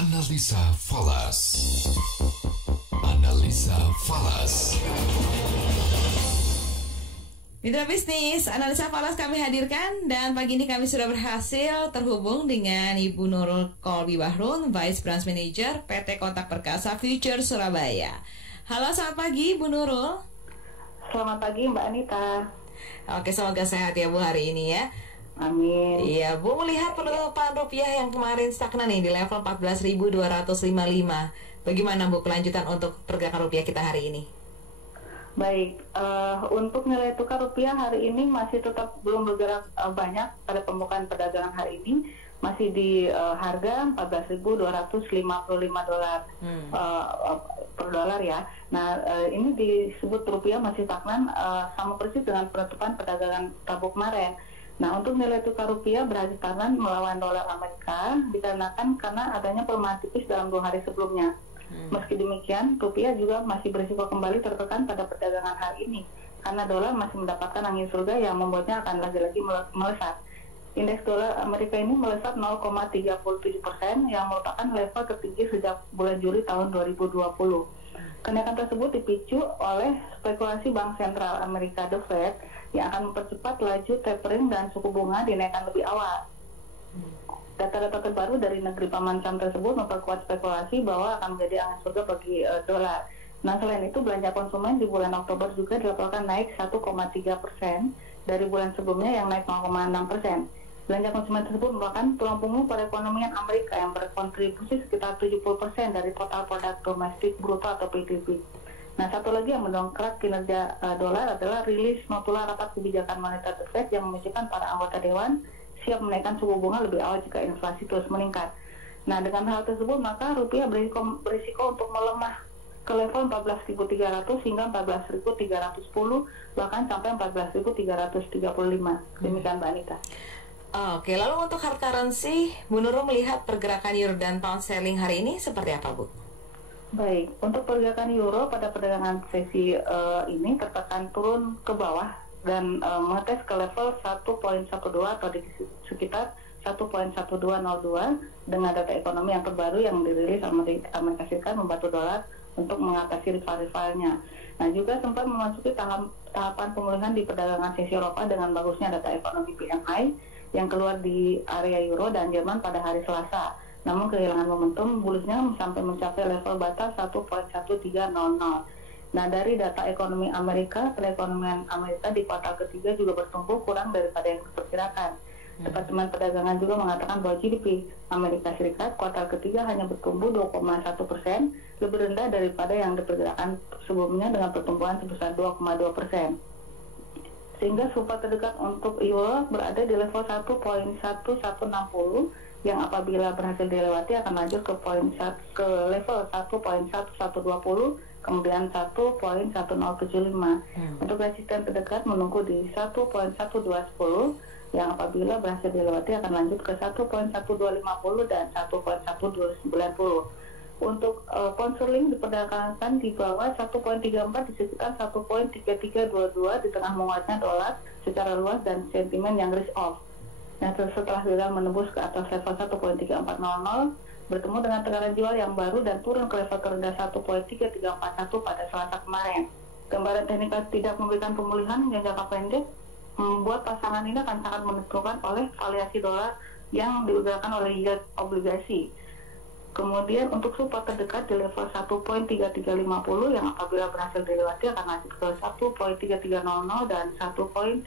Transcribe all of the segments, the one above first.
Analisa Falas. Analisa Falas. Mitra bisnis, analisa falas kami hadirkan dan pagi ini kami sudah berhasil terhubung dengan Ibu Nurul Kolbi Bahrun, Vice Branch Manager PT Kontak Perkasa Future Surabaya. Halo, selamat pagi Bu Nurul. Selamat pagi Mbak Anita. Oke, semoga sehat ya Bu hari ini ya. Amin. Iya Bu, melihat penutupan rupiah yang kemarin stagnan nih di level 14.255. Bagaimana Bu kelanjutan untuk pergerakan rupiah kita hari ini? Baik, untuk nilai tukar rupiah hari ini masih tetap belum bergerak banyak pada pembukaan perdagangan hari ini, masih di harga 14.255 dolar per dolar ya. Nah, ini disebut rupiah masih stagnan sama persis dengan penutupan perdagangan Rabu kemarin. Nah, untuk nilai tukar rupiah berhasil stagnan melawan dolar Amerika dikarenakan karena adanya pelemahan tipis dalam 2 hari sebelumnya. Meski demikian, rupiah juga masih berisiko kembali tertekan pada perdagangan hari ini karena dolar masih mendapatkan angin surga yang membuatnya akan lagi-lagi melesat. Indeks dolar Amerika ini melesat 0,37% yang merupakan level tertinggi sejak bulan Juli tahun 2020. Kenaikan tersebut dipicu oleh spekulasi Bank Sentral Amerika The Fed yang akan mempercepat laju tapering dan suku bunga dinaikkan lebih awal. Data-data terbaru dari negeri paman Sam tersebut memperkuat spekulasi bahwa akan menjadi angin surga bagi dolar. Nah, selain itu belanja konsumen di bulan Oktober juga dilaporkan naik 1,3% dari bulan sebelumnya yang naik 0,6%. Belanja konsumen tersebut merupakan tulang punggung perekonomian Amerika yang berkontribusi sekitar 70% dari total produk domestik bruto atau PDB. Nah, satu lagi yang mendongkrak kinerja dolar adalah rilis notula rapat kebijakan moneter The Fed yang memastikan para anggota dewan siap menaikkan suku bunga lebih awal jika inflasi terus meningkat. Nah, dengan hal tersebut maka rupiah berisiko untuk melemah ke level 14.300 hingga 14.310 bahkan sampai 14.335. Demikian Mbak Anita. Oke, lalu untuk hard currency, Bu Nurul melihat pergerakan euro dan pound sterling hari ini seperti apa Bu? Baik, untuk pergerakan euro pada perdagangan sesi ini tertekan turun ke bawah dan mengetes ke level 1.12 atau di sekitar 1.1202 dengan data ekonomi yang terbaru yang dirilis Amerika Serikat membantu dolar untuk mengatasi rival-rivalnya. Nah, juga sempat memasuki tahapan pemulihan di perdagangan sesi Eropa dengan bagusnya data ekonomi PMI yang keluar di area euro dan Jerman pada hari Selasa. Namun kehilangan momentum bullish-nya sampai mencapai level batas 1.1300. Nah, dari data ekonomi Amerika, perekonomian Amerika di kuartal ketiga juga bertumbuh kurang daripada yang diperkirakan. Departemen Perdagangan juga mengatakan bahwa GDP Amerika Serikat kuartal ketiga hanya bertumbuh 2,1%, lebih rendah daripada yang diperkirakan sebelumnya dengan pertumbuhan sebesar 2,2%. Sehingga support terdekat untuk euro berada di level 1.1160 yang apabila berhasil dilewati akan lanjut ke level 1.1120 kemudian 1.1075. Untuk resisten terdekat menunggu di 1.1210 yang apabila berhasil dilewati akan lanjut ke 1.1250 dan 1.1290. Untuk pound sterling diperdagangkan di bawah 1.34 di sekitar 1.3322 di tengah menguatnya dolar secara luas dan sentimen yang risk off. Nah, setelah gagal menembus ke atas level 1.3400 bertemu dengan tekanan jual yang baru dan turun ke level terendah 1.3341 pada Selasa kemarin. Gambaran teknikal tidak memberikan pemulihan yang jangka pendek membuat pasangan ini akan sangat menentukan oleh variasi dolar yang digerakkan oleh yield obligasi. Kemudian untuk support terdekat di level 1.3350 yang apabila berhasil dilewati akan lanjut ke 1.3300 dan 1.3257.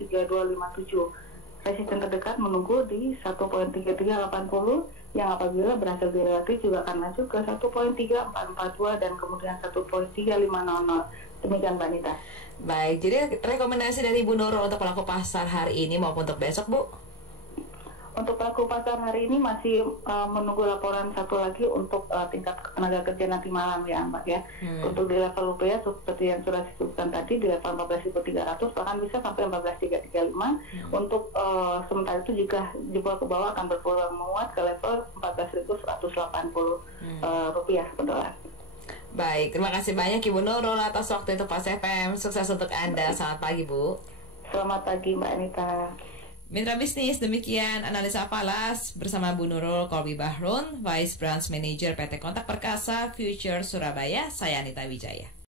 Resisten terdekat menunggu di 1.3380 yang apabila berhasil dilewati juga akan masuk ke 1.3442 dan kemudian 1.3500. Demikian Mbak Nita. Baik, jadi rekomendasi dari Bu Nurul untuk pelaku pasar hari ini maupun untuk besok Bu? Untuk pelaku pasar hari ini masih menunggu laporan satu lagi untuk tingkat tenaga kerja nanti malam ya Mbak ya. Untuk di level rupiah seperti yang sudah disebutkan tadi di level 14.300 bahkan bisa sampai 14.335. Untuk sementara itu jika dibawa ke bawah akan berpeluang menguat ke level 14.180 rupiah per dolar. Baik, terima kasih banyak Ibu Nurul atas waktu itu Pas FM. Sukses untuk Anda. Selamat pagi Bu. Selamat pagi Mbak Anita. Mitra bisnis, demikian analisa falas bersama Bu Nurul Kolbi Bahrun, Vice Branch Manager PT Kontak Perkasa Future Surabaya. Saya Anita Wijaya.